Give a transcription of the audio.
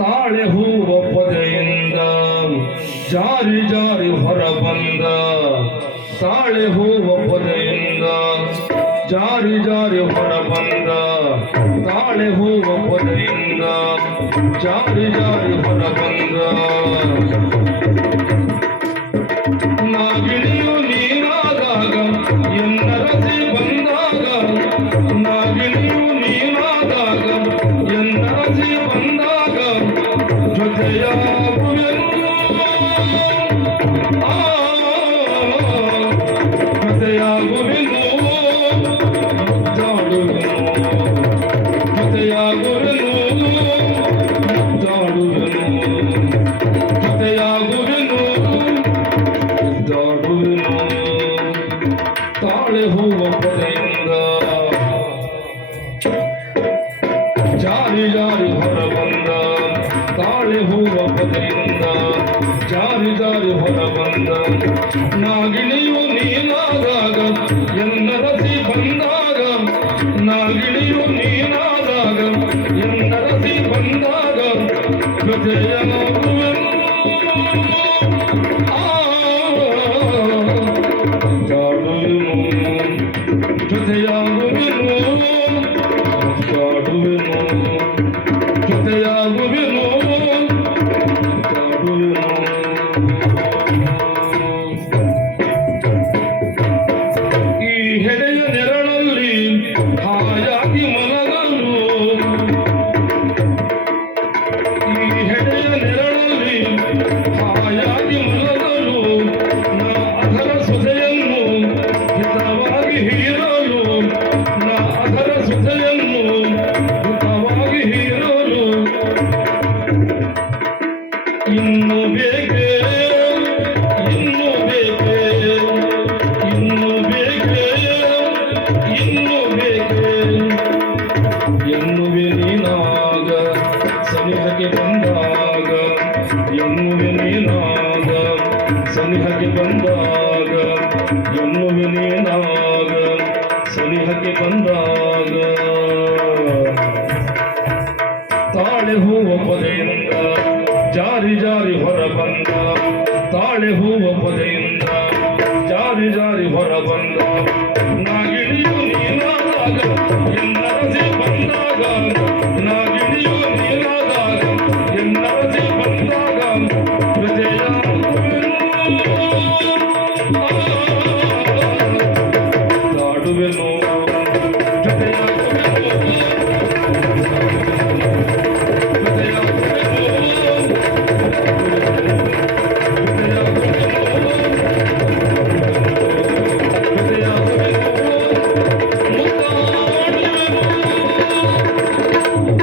ತಾಳೆ ಹೂವ ಪೊದೆಯಿಂದ ಜಾರಿ ಜಾರಿ ಹೊರ ಬಂದ. ತಾಳೆ ಹೂವ ಪೊದೆಯಿಂದ ಜಾರಿ ಜಾರಿ ಹೊರ ಬಂದ. ತಾಳೆ ಹೂವ ಪೊದೆಯಿಂದ ಜಾರಿ ಜಾರಿ ಹೊರ ಬಂದ. ನಾಗಿಣಿಯು ನೀನಾದಾಗ ಎನ್ನರಸಿ ಬಂದಾಗ. ನಾಗಿಣಿಯು ನೀನಾದಾಗ ಎನ್ನರಸಿ ಬಂದಾಗ ಜೊತೆಯಾಗುವೆನು. ಜೊತೆಯಾಗುವೆನು ಮುದ್ದಾಡುವೆನು. ಜೊತೆಯಾಗುವೆನು ಮುದ್ದಾಡುವೆನು. ಜೊತೆಯಾಗುವೆನು ಮುದ್ದಾಡುವೆನು. ತಾಳೆ ಹೂವ ಪೊದೆಯಿಂದ ಜಾರಿ ಜಾರಿ ಹೊರ ಬಂದ. ತಾಳೆ ಹೂವ ಪೊದೆಯಿಂದ ಜಾರಿ ಜಾರಿ ಹೊರ ಬಂದ. ನಾಗಿಣಿಯು ನೀನಾದಾಗ ಎನ್ನರಸಿ ಬಂದಾಗ. ನಾಗಿಣಿಯು ನೀನಾದಾಗ ಎನ್ನರಸಿ ಬಂದಾಗ ಜೊತೆಯಾಗುವೆನು. ಜಾಡುವೆನು ಜೊತೆಯಾಗುವೆನು. ಜಾಡುವೆನು ಜೊತೆಯಾಗುವೆನು. ಜಾಡುವೆನು. ಈ ಹೆಡೆಯ ನೆರಳಲ್ಲಿ ಹಾಯಾಗಿ ಮಲಗಲು. ಈ ಹೆಡೆಯ ನೆರಳಲ್ಲಿ ಹಾಯಾಗಿ ಮಲಗಲು. ನಾ ಅದರ ಸುಧೆಯನ್ನು ಹಿತವಾಗಿ ಹೀರಲು. ನಾ ಅದರ ಸುಧೆಯನ್ನು ಹಿತವಾಗಿ ಹೀರಲು. ಇನ್ನು ಬೇಕೆ ಇನ್ನು ಬೇಕೆ ಇನ್ನು ಬೇಕೆ ಇನ್ನು ಬೇಕೆ ಎನ್ನುವೆ ನೀನಾಗ ಸನಿಹಕ್ಕೆ ಬಂದಾಗ. ಎನ್ನುವೆ ನೀನಾಗ ಸನಿಹಕ್ಕೆ ಬಂದಾಗ. ಎನ್ನುವೆ ನೀನಾಗ ಸನಿಹಕ್ಕೆ ಬಂದಾಗ. ತಾಳೆ ಹೂವ ಪೊದೆಯಿಂದ ಜಾರಿ ಜಾರಿ ಹೊರ ಬಂದ. ತಾಳೆ ಹೂವ ಪೊದೆಯಿಂದ ಜಾರಿ ಜಾರಿ ಹೊರ ಬಂದ. ನಾಗಿಣಿಯು ನೀನಾದಾಗ ಎನ್ನರಸಿ ಬಂದಾಗ